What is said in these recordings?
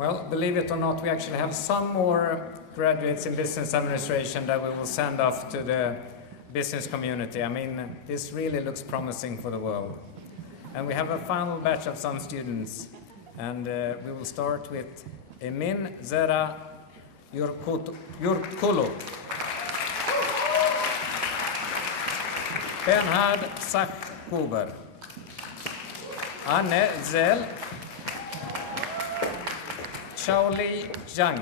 Well, believe it or not, we actually have some more graduates in business administration that we will send off to the business community. I mean, this really looks promising for the world. And we have a final batch of some students, and we will start with Emin Zera Yurtkulu, Bernhard Sachhuber, Anne Zell, Shaoli Zhang,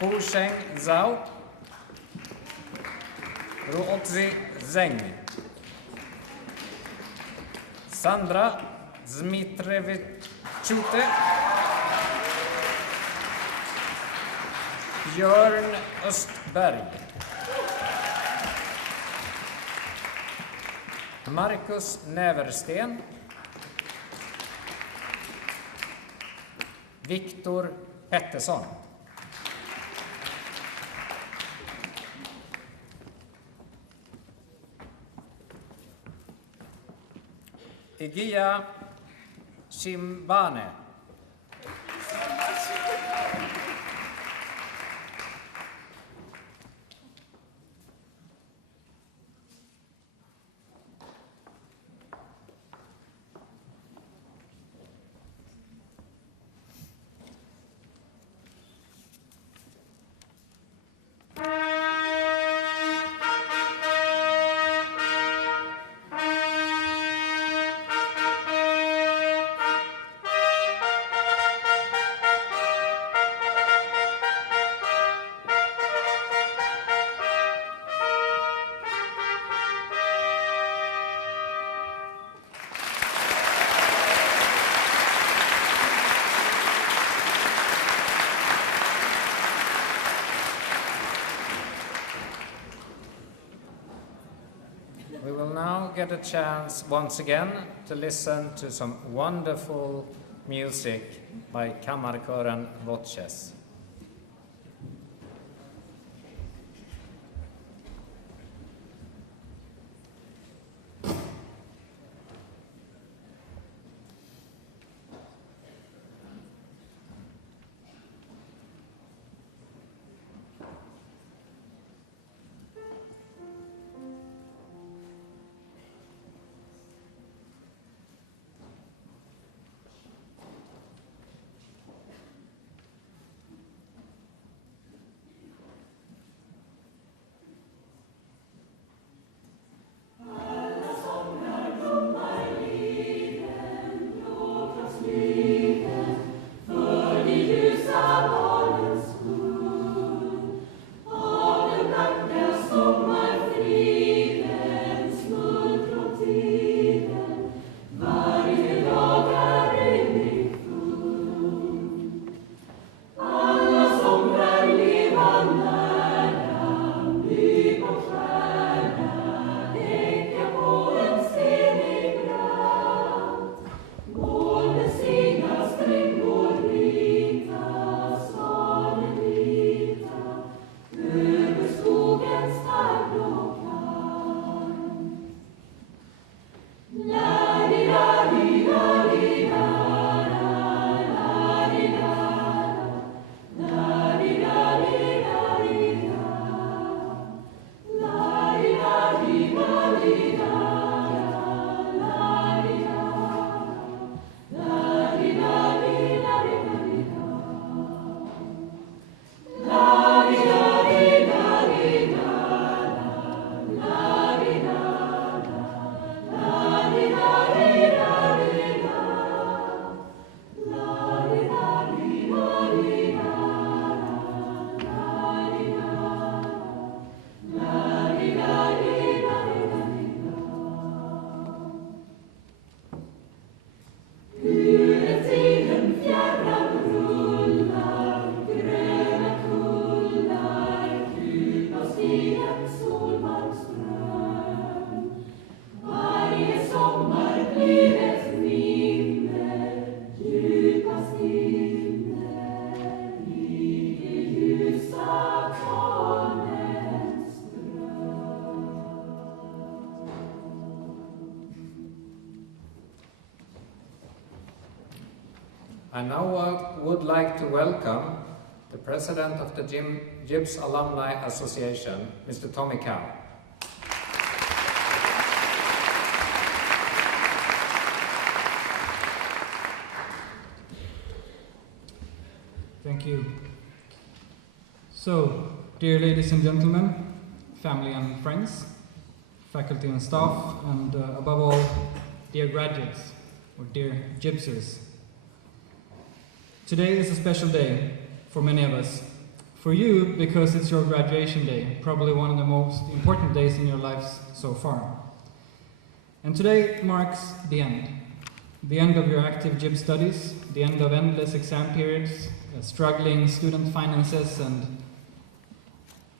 Hu Sheng Zhao, Ruozi Zeng, Sandra Zmitrevichute, Björn Östberg, Marcus Näversten, Viktor Pettersson, Igia Chimbane, We will now get a chance once again to listen to some wonderful music by Kammarkören Voces. I now would like to welcome the President of the JIBS Alumni Association, Mr. Tommy Cow. Thank you. So, dear ladies and gentlemen, family and friends, faculty and staff, and above all, dear graduates, or dear JIBSers. Today is a special day for many of us. For you, because it's your graduation day, probably one of the most important days in your lives so far. And today marks the end. The end of your active JIB studies, the end of endless exam periods, struggling student finances, and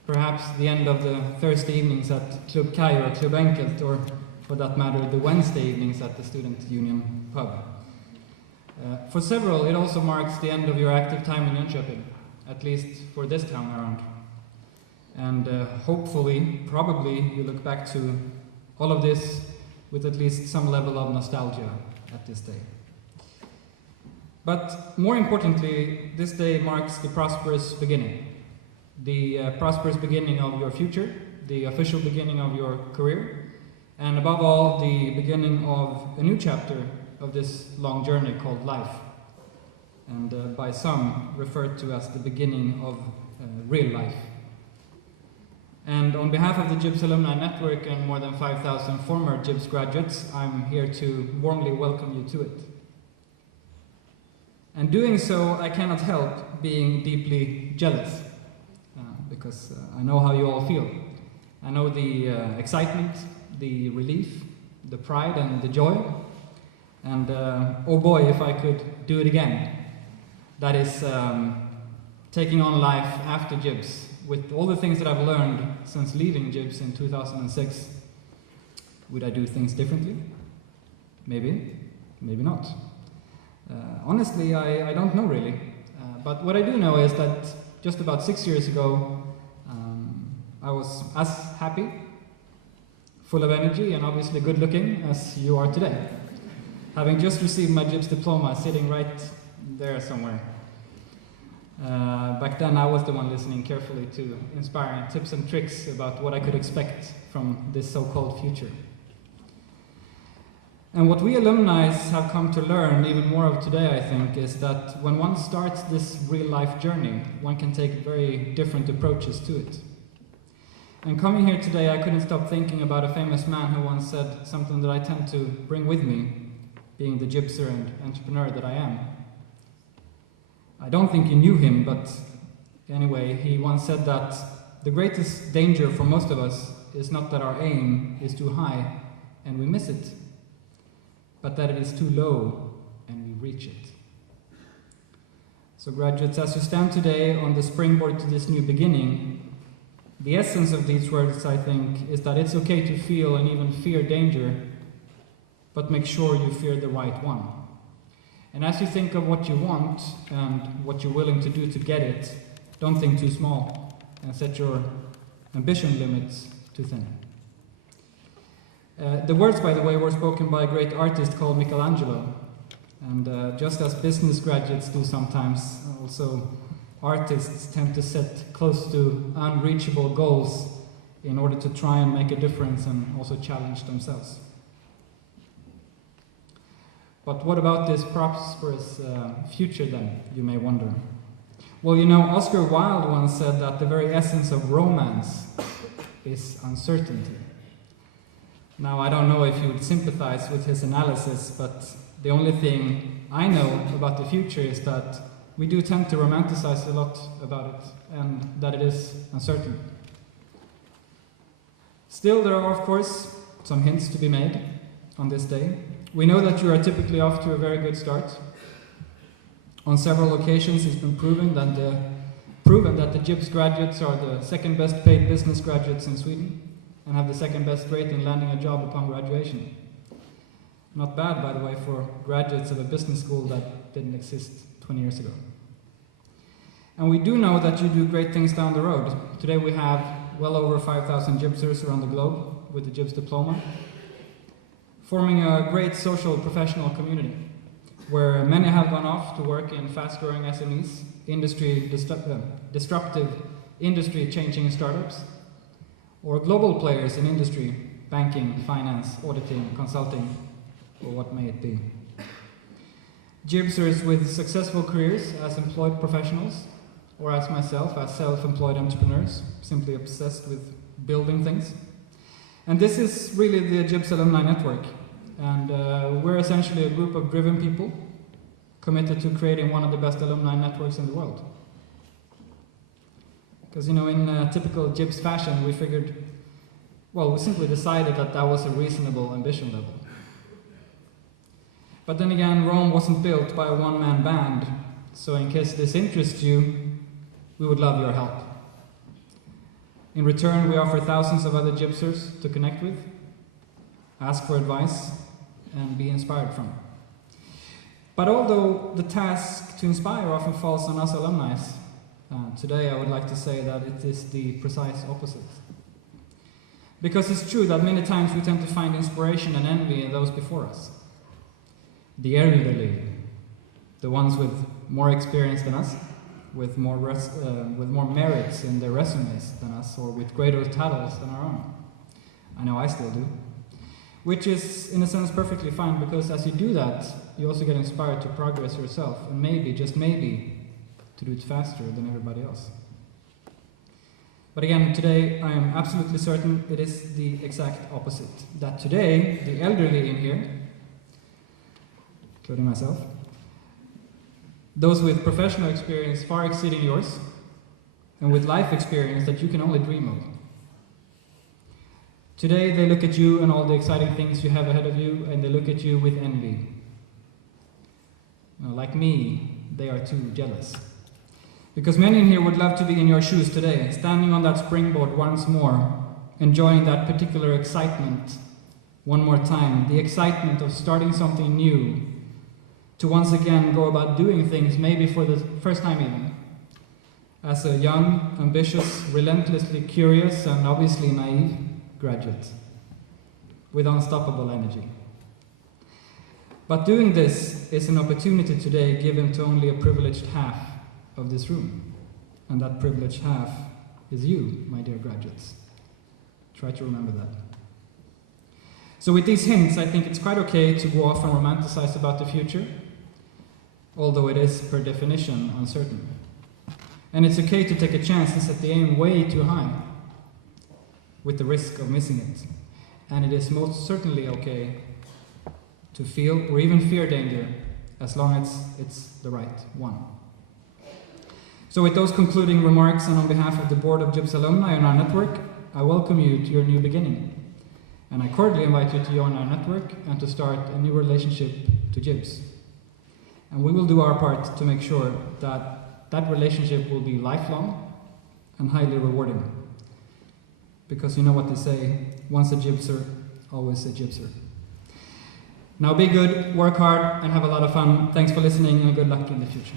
perhaps the end of the Thursday evenings at Club Kai or Club Enkelt, or for that matter, the Wednesday evenings at the Student Union pub. For several, it also marks the end of your active time in Jönköping, at least for this time around. And hopefully, probably, you look back to all of this with at least some level of nostalgia at this day. But more importantly, this day marks the prosperous beginning. The prosperous beginning of your future, the official beginning of your career, and above all, the beginning of a new chapter of this long journey called life, and by some referred to as the beginning of real life. And on behalf of the JIBS Alumni Network and more than 5,000 former JIBS graduates, I'm here to warmly welcome you to it. And doing so, I cannot help being deeply jealous, because I know how you all feel. I know the excitement, the relief, the pride and the joy, and oh boy, if I could do it again. That is taking on life after JIBS, with all the things that I've learned since leaving JIBS in 2006. Would I do things differently? Maybe, maybe not. Honestly, I don't know really. But what I do know is that just about 6 years ago, I was as happy, full of energy, and obviously good looking as you are today. Having just received my JIBS diploma, sitting right there somewhere. Back then I was the one listening carefully to inspiring tips and tricks about what I could expect from this so-called future. And what we alumni have come to learn even more of today, I think, is that when one starts this real-life journey, one can take very different approaches to it. And coming here today, I couldn't stop thinking about a famous man who once said something that I tend to bring with me, being the JIBSer and entrepreneur that I am. I don't think you knew him, but anyway, he once said that the greatest danger for most of us is not that our aim is too high and we miss it, but that it is too low and we reach it. So graduates, as you stand today on the springboard to this new beginning, the essence of these words, I think, is that it's okay to feel and even fear danger, but make sure you fear the right one. And as you think of what you want and what you're willing to do to get it, don't think too small and set your ambition limits too thin. The words, by the way, were spoken by a great artist called Michelangelo. And just as business graduates do sometimes, also artists tend to set close to unreachable goals in order to try and make a difference and also challenge themselves. But what about this prosperous future then, you may wonder? Well, you know, Oscar Wilde once said that the very essence of romance is uncertainty. Now, I don't know if you would sympathize with his analysis, but the only thing I know about the future is that we do tend to romanticize a lot about it, and that it is uncertain. Still, there are, of course, some hints to be made on this day. We know that you are typically off to a very good start. On several occasions, it's been proven that the JIBS graduates are the second best paid business graduates in Sweden and have the second best rate in landing a job upon graduation. Not bad, by the way, for graduates of a business school that didn't exist 20 years ago. And we do know that you do great things down the road. Today we have well over 5,000 JIBSers around the globe with the JIBS diploma, forming a great social professional community. where many have gone off to work in fast-growing SMEs, disruptive industry-changing startups, or global players in industry, banking, finance, auditing, consulting, or what may it be. Jibsers with successful careers as employed professionals, or as myself, as self-employed entrepreneurs, simply obsessed with building things. And this is really the Jibs Alumni Network. And we're essentially a group of driven people committed to creating one of the best alumni networks in the world. Because, you know, in typical Jibs fashion, we simply decided that that was a reasonable ambition level. But then again, Rome wasn't built by a one-man band, so in case this interests you, we would love your help. In return, we offer thousands of other Jibsers to connect with, ask for advice, and be inspired from. But although the task to inspire often falls on us alumni, today I would like to say that it is the precise opposite. Because it's true that many times we tend to find inspiration and envy in those before us. The elderly, the ones with more experience than us, with more merits in their resumes than us, or with greater titles than our own. I know I still do. Which is, in a sense, perfectly fine, because as you do that, you also get inspired to progress yourself, and maybe, just maybe, to do it faster than everybody else. But again, today I am absolutely certain it is the exact opposite. That today, the elderly in here, including myself, those with professional experience far exceeding yours, and with life experience that you can only dream of. Today they look at you and all the exciting things you have ahead of you, and they look at you with envy. Like me, they are too jealous. Because many in here would love to be in your shoes today, standing on that springboard once more, enjoying that particular excitement one more time, the excitement of starting something new, to once again go about doing things, maybe for the first time even, as a young, ambitious, relentlessly curious, and obviously naive graduate, with unstoppable energy. But doing this is an opportunity today given to only a privileged half of this room, and that privileged half is you, my dear graduates. Try to remember that. So with these hints, I think it's quite okay to go off and romanticize about the future, although it is, per definition, uncertain. And it's okay to take a chance and set the aim way too high, with the risk of missing it. And it is most certainly okay to feel or even fear danger, as long as it's the right one. So with those concluding remarks, and on behalf of the board of Jibs Alumni and our network, I welcome you to your new beginning. And I cordially invite you to join our network and to start a new relationship to Jibs. And we will do our part to make sure that that relationship will be lifelong and highly rewarding. Because you know what they say, once a Jibser, always a Jibser. Now be good, work hard, and have a lot of fun. Thanks for listening, and good luck in the future.